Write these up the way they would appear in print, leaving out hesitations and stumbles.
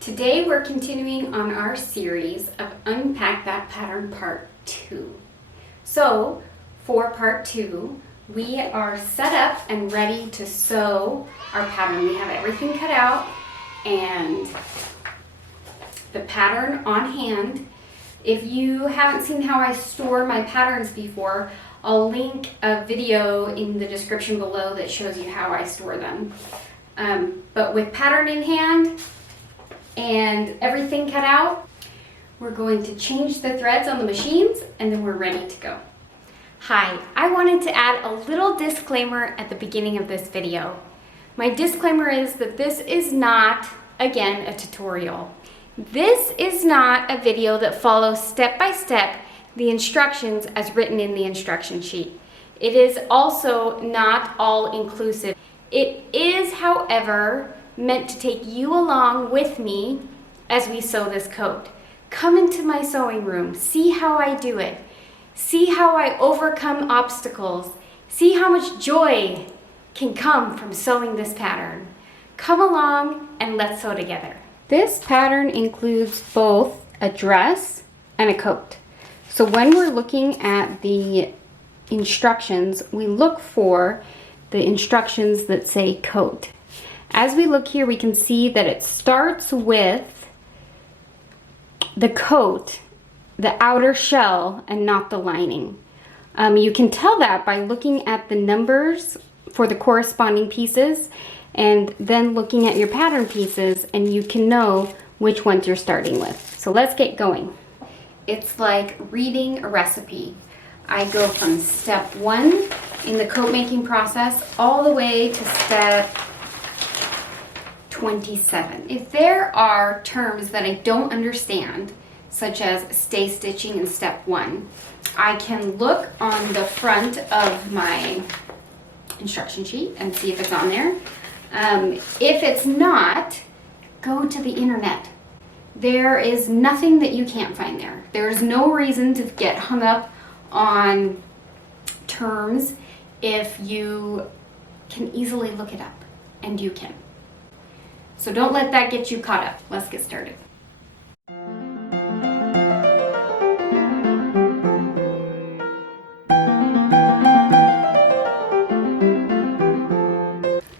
Today we're continuing on our series of Unpack That Pattern Part 2. So for Part 2, we are set up and ready to sew our pattern. We have everything cut out and the pattern on hand. If you haven't seen how I store my patterns before, I'll link a video in the description below that shows you how I store them. But with pattern in hand, and everything cut out, we're going to change the threads on the machines and then we're ready to go. Hi, I wanted to add a little disclaimer at the beginning of this video. My disclaimer is that this is not, again, a tutorial. This is not a video that follows step by step the instructions as written in the instruction sheet. It is also not all inclusive. It is, however, meant to take you along with me as we sew this coat. Come into my sewing room, see how I do it, see how I overcome obstacles, see how much joy can come from sewing this pattern. Come along and let's sew together. This pattern includes both a dress and a coat. So when we're looking at the instructions, we look for the instructions that say coat. As we look here, we can see that it starts with the coat, the outer shell, and not the lining. You can tell that by looking at the numbers for the corresponding pieces and then looking at your pattern pieces, and you can know which ones you're starting with. So let's get going. It's like reading a recipe. I go from step 1 in the coat making process all the way to step 27. If there are terms that I don't understand, such as stay stitching in step 1, I can look on the front of my instruction sheet and see if it's on there. If it's not, go to the internet. There is nothing that you can't find there. There's no reason to get hung up on terms if you can easily look it up, and you can. So don't let that get you caught up. Let's get started.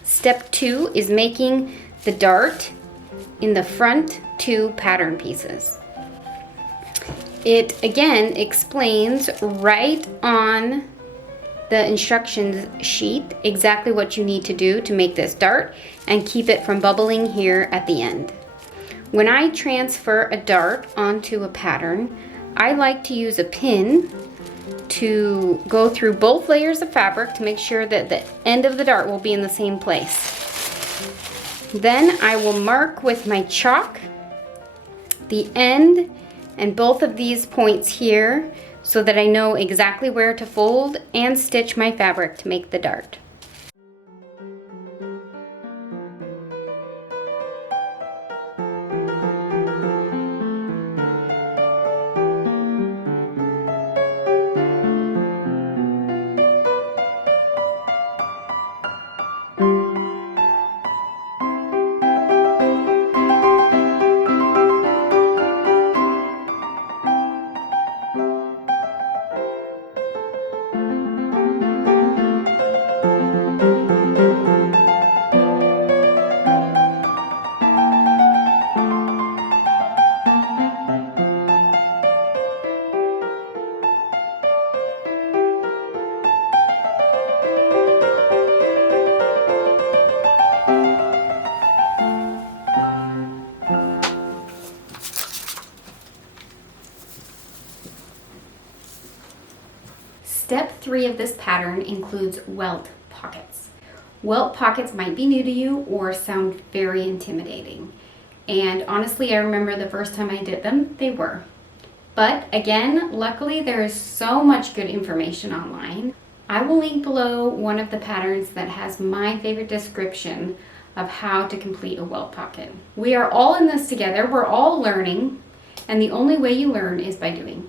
Step 2 is making the dart in the front 2 pattern pieces. It again explains right on the instructions sheet exactly what you need to do to make this dart and keep it from bubbling here at the end. When I transfer a dart onto a pattern, I like to use a pin to go through both layers of fabric to make sure that the end of the dart will be in the same place. Then I will mark with my chalk the end and both of these points here so that I know exactly where to fold and stitch my fabric to make the dart. Step 3 of this pattern includes welt pockets. Welt pockets might be new to you or sound very intimidating. And honestly, I remember the first time I did them, they were. But again, luckily there is so much good information online. I will link below one of the patterns that has my favorite description of how to complete a welt pocket. We are all in this together, we're all learning, and the only way you learn is by doing.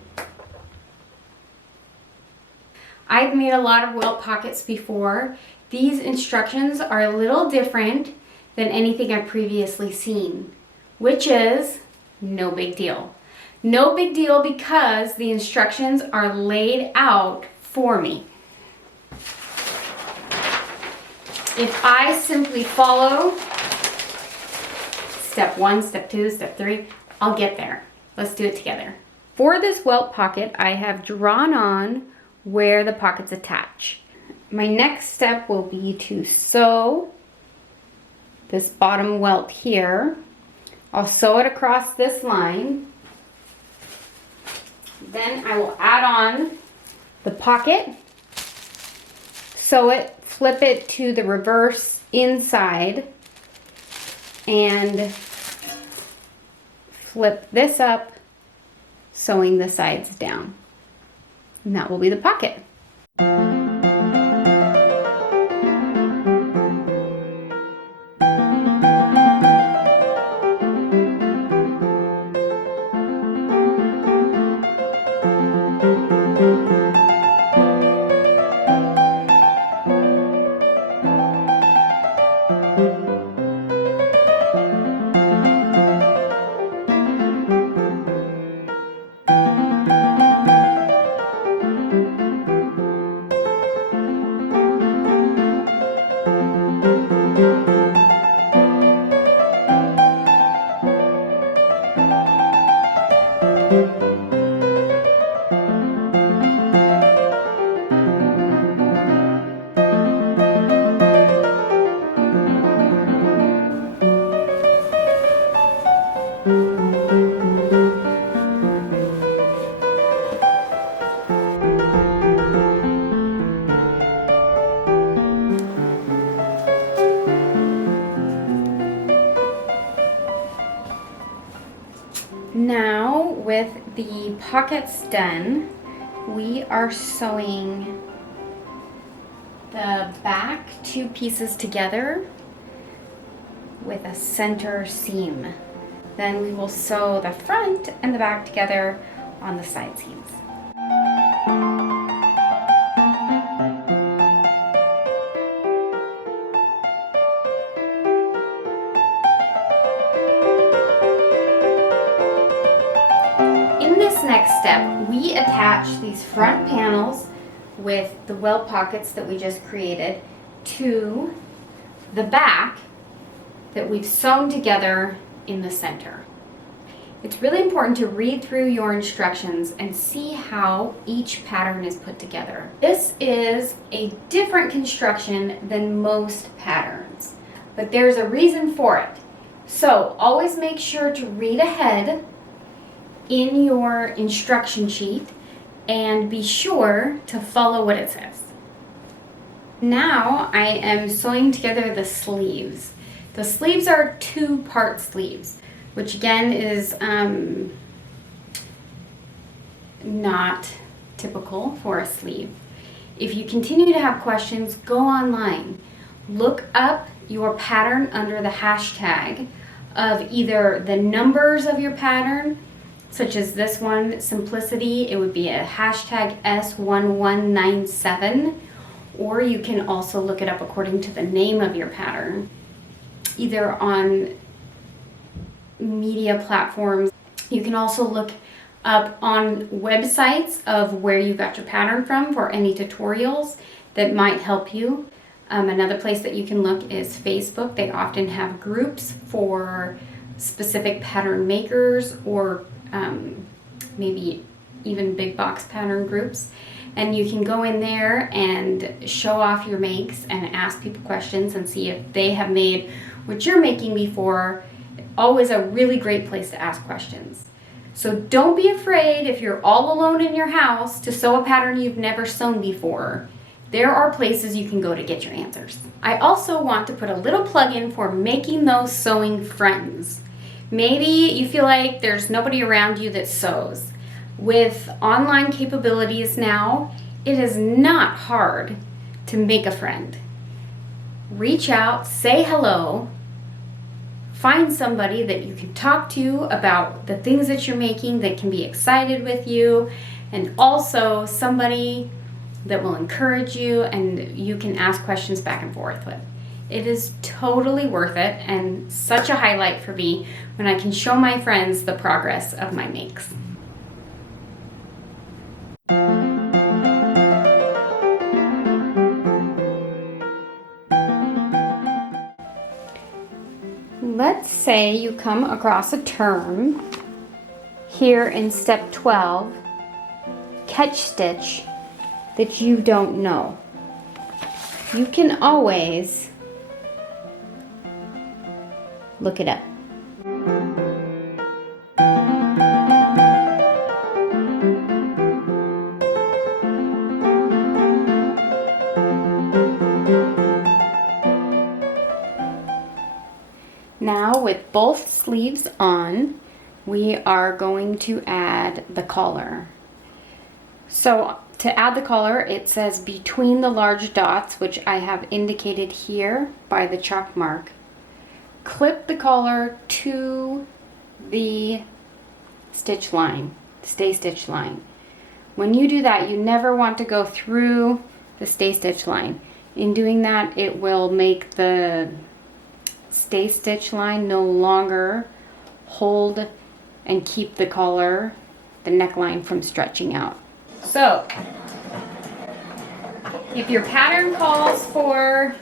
I've made a lot of welt pockets before. These instructions are a little different than anything I've previously seen, which is no big deal. No big deal because the instructions are laid out for me. If I simply follow step 1, step 2, step 3, I'll get there. Let's do it together. For this welt pocket, I have drawn on where the pockets attach. My next step will be to sew this bottom welt here. I'll sew it across this line. Then I will add on the pocket, sew it, flip it to the reverse inside, and flip this up, sewing the sides down. And that will be the pocket. Now with the pockets done, we are sewing the back 2 pieces together with a center seam. Then we will sew the front and the back together on the side seams. Next step, we attach these front panels with the welt pockets that we just created to the back that we've sewn together in the center. It's really important to read through your instructions and see how each pattern is put together. This is a different construction than most patterns, but there's a reason for it. So always make sure to read ahead in your instruction sheet and be sure to follow what it says. Now I am sewing together the sleeves. The sleeves are 2-part sleeves, which again is not typical for a sleeve. If you continue to have questions, go online. Look up your pattern under the hashtag of either the numbers of your pattern, such as this one, simplicity, it would be a hashtag S1197, or you can also look it up according to the name of your pattern, either on media platforms. You can also look up on websites of where you got your pattern from for any tutorials that might help you. Another place that you can look is Facebook. They often have groups for specific pattern makers or maybe even big box pattern groups, and you can go in there and show off your makes and ask people questions and see if they have made what you're making before. Always a really great place to ask questions. So don't be afraid if you're all alone in your house to sew a pattern you've never sewn before. There are places you can go to get your answers. I also want to put a little plug in for making those sewing friends. Maybe you feel like there's nobody around you that sews. With online capabilities now, it is not hard to make a friend. reach out, say hello, find somebody that you can talk to about the things that you're making that can be excited with you, and also somebody that will encourage you and you can ask questions back and forth with. It is totally worth it and such a highlight for me when I can show my friends the progress of my makes. Let's say you come across a term here in step 12, catch stitch, that you don't know. You can always look it up. Now with both sleeves on, we are going to add the collar. So to add the collar, it says between the large dots, which I have indicated here by the chalk mark. Clip the collar to the stitch line, stay stitch line. When you do that, you never want to go through the stay stitch line. In doing that, it will make the stay stitch line no longer hold and keep the collar, the neckline, from stretching out. So, if your pattern calls for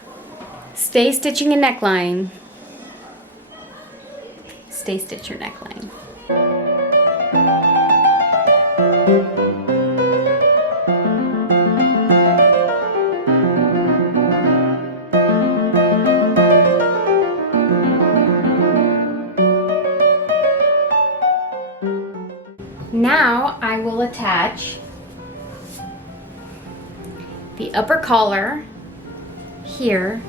stay stitching a neckline, stay stitch your neckline. Now I will attach the upper collar here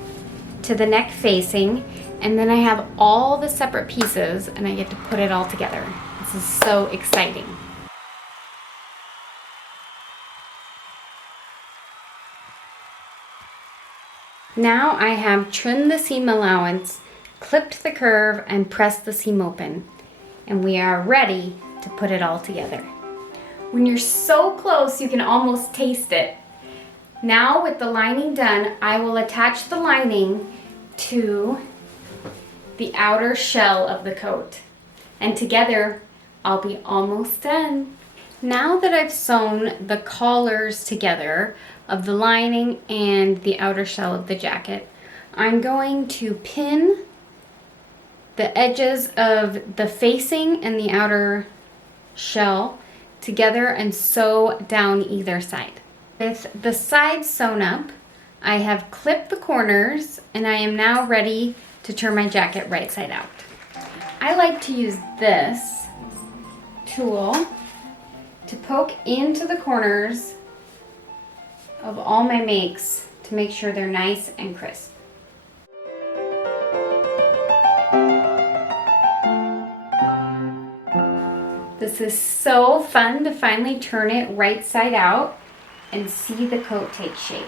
to the neck facing, and then I have all the separate pieces and I get to put it all together. This is so exciting. Now I have trimmed the seam allowance, clipped the curve, and pressed the seam open, and we are ready to put it all together. When you're so close, you can almost taste it. Now with the lining done, I will attach the lining to the outer shell of the coat, and together I'll be almost done. Now that I've sewn the collars together of the lining and the outer shell of the jacket, I'm going to pin the edges of the facing and the outer shell together and sew down either side. With the sides sewn up, I have clipped the corners and I am now ready to turn my jacket right side out. I like to use this tool to poke into the corners of all my makes to make sure they're nice and crisp. This is so fun to finally turn it right side out and see the coat take shape.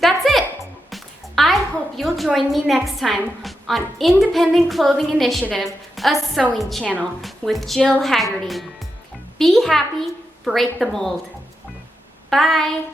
That's it! I hope you'll join me next time on Independent Clothing Initiative, a sewing channel with Jill Haggerty. Be happy, break the mold. Bye!